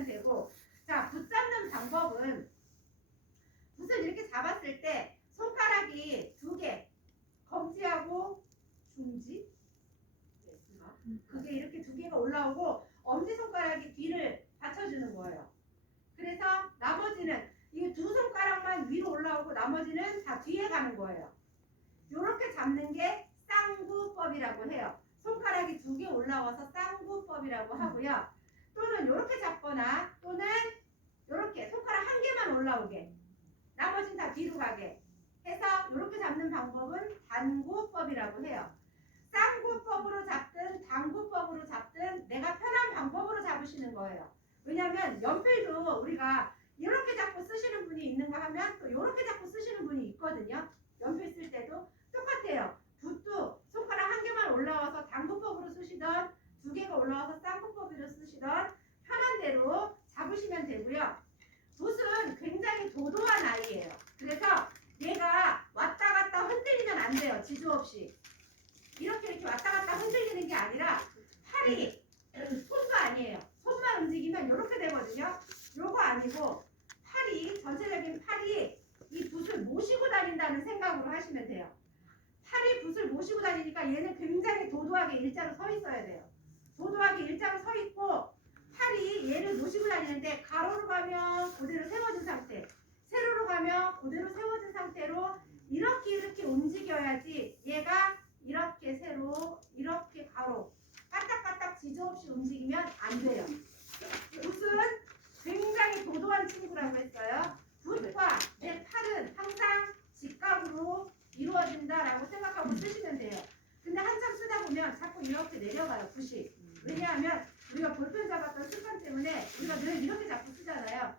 쓰시면 되고 자 붙잡는 방법은 붓을 이렇게 잡았을 때 손가락이 두 개 검지하고 중지 네, 그게 이렇게 두 개가 올라오고 엄지 손가락이 뒤를 받쳐주는 거예요. 그래서 나머지는 이 두 손가락만 위로 올라오고 나머지는 다 뒤에 가는 거예요. 이렇게 잡는 게 쌍구법이라고 해요. 손가락이 두 개 올라와서 쌍구법이라고 하고요. 또는 이렇게 잡거나 또는 이렇게 손가락 한 개만 올라오게 나머지는 다 뒤로 가게 해서 이렇게 잡는 방법은 단구법이라고 해요. 쌍구법으로 잡든 단구법으로 잡든 내가 편한 방법으로 잡으시는 거예요. 왜냐하면 연필도 우리가 이렇게 잡고 쓰시는 분이 있는가 하면 또 이렇게 잡고 쓰시는 분이 있거든요. 연필 쓸 때도 똑같아요. 붓도 손가락 한 개만 올라와서 단구법으로 쓰시던 두 개가 올라와서 쌍구법으로 쓰시던 편한 대로 잡으시면 되고요. 붓은 굉장히 아이예요. 그래서 얘가 왔다 갔다 흔들리면 안 돼요. 지조 없이. 이렇게 이렇게 왔다 갔다 흔들리는 게 아니라 팔이 손도 아니에요. 손만 움직이면 이렇게 되거든요. 요거 아니고 팔이 전체적인 팔이 이 붓을 모시고 다닌다는 생각으로 하시면 돼요. 팔이 붓을 모시고 다니니까 얘는 굉장히 도도하게 일자로 서 있어야 돼요. 도도하게 일자로 서 있고 팔이 얘를 모시고 다니는데 가로로 가면 그대로 세워진 상태, 가면 그대로 세워진 상태로 이렇게 이렇게 움직여야지 얘가 이렇게 세로, 이렇게 가로, 까딱까딱 지저 없이 움직이면 안 돼요. 붓은 굉장히 도도한 친구라고 했어요. 붓과 내 팔은 항상 직각으로 이루어진다라고 생각하고 쓰시면 돼요. 근데 한참 쓰다 보면 자꾸 이렇게 내려가요, 붓이. 왜냐하면 우리가 볼펜 잡았던 습관 때문에 우리가 늘 이렇게 잡고 쓰잖아요.